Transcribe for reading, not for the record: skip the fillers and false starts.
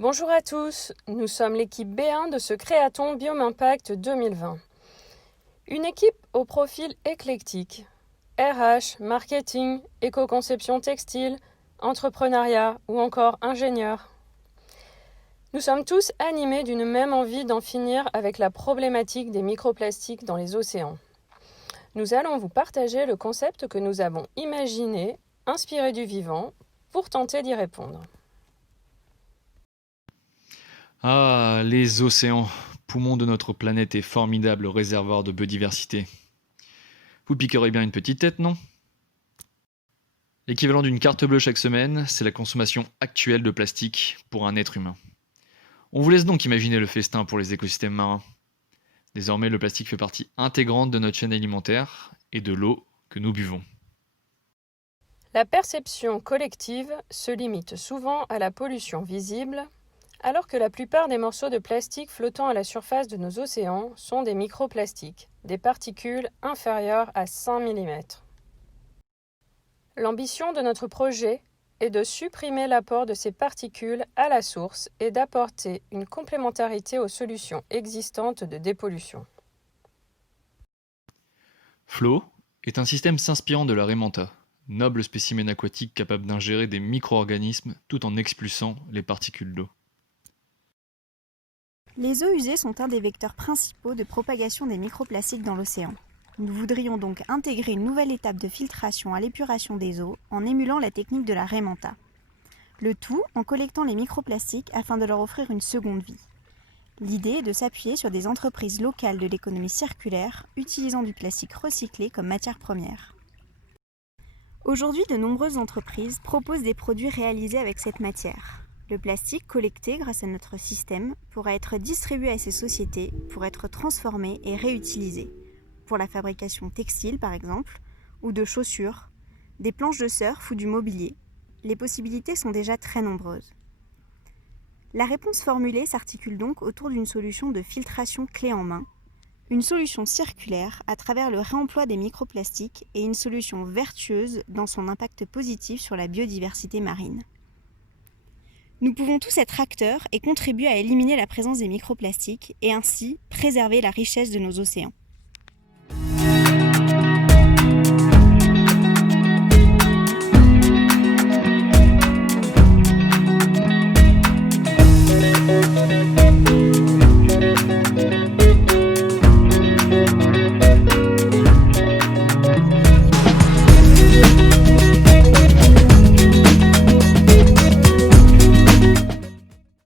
Bonjour à tous, nous sommes l'équipe B1 de ce Créaton Biome Impact 2020. Une équipe au profil éclectique. RH, marketing, éco-conception textile, entrepreneuriat ou encore ingénieur. Nous sommes tous animés d'une même envie d'en finir avec la problématique des microplastiques dans les océans. Nous allons vous partager le concept que nous avons imaginé, inspiré du vivant, pour tenter d'y répondre. Ah, les océans, poumons de notre planète et formidable réservoir de biodiversité. Vous piquerez bien une petite tête, non? L'équivalent d'une carte bleue chaque semaine, c'est la consommation actuelle de plastique pour un être humain. On vous laisse donc imaginer le festin pour les écosystèmes marins. Désormais, le plastique fait partie intégrante de notre chaîne alimentaire et de l'eau que nous buvons. La perception collective se limite souvent à la pollution visible, alors que la plupart des morceaux de plastique flottant à la surface de nos océans sont des microplastiques, des particules inférieures à 5 mm. L'ambition de notre projet est de supprimer l'apport de ces particules à la source et d'apporter une complémentarité aux solutions existantes de dépollution. Flow est un système s'inspirant de la Raimanta, noble spécimen aquatique capable d'ingérer des micro-organismes tout en expulsant les particules d'eau. Les eaux usées sont un des vecteurs principaux de propagation des microplastiques dans l'océan. Nous voudrions donc intégrer une nouvelle étape de filtration à l'épuration des eaux en émulant la technique de la Raimanta. Le tout en collectant les microplastiques afin de leur offrir une seconde vie. L'idée est de s'appuyer sur des entreprises locales de l'économie circulaire utilisant du plastique recyclé comme matière première. Aujourd'hui, de nombreuses entreprises proposent des produits réalisés avec cette matière. Le plastique collecté grâce à notre système pourra être distribué à ces sociétés pour être transformé et réutilisé, pour la fabrication textile par exemple, ou de chaussures, des planches de surf ou du mobilier. Les possibilités sont déjà très nombreuses. La réponse formulée s'articule donc autour d'une solution de filtration clé en main, une solution circulaire à travers le réemploi des microplastiques et une solution vertueuse dans son impact positif sur la biodiversité marine. Nous pouvons tous être acteurs et contribuer à éliminer la présence des microplastiques et ainsi préserver la richesse de nos océans.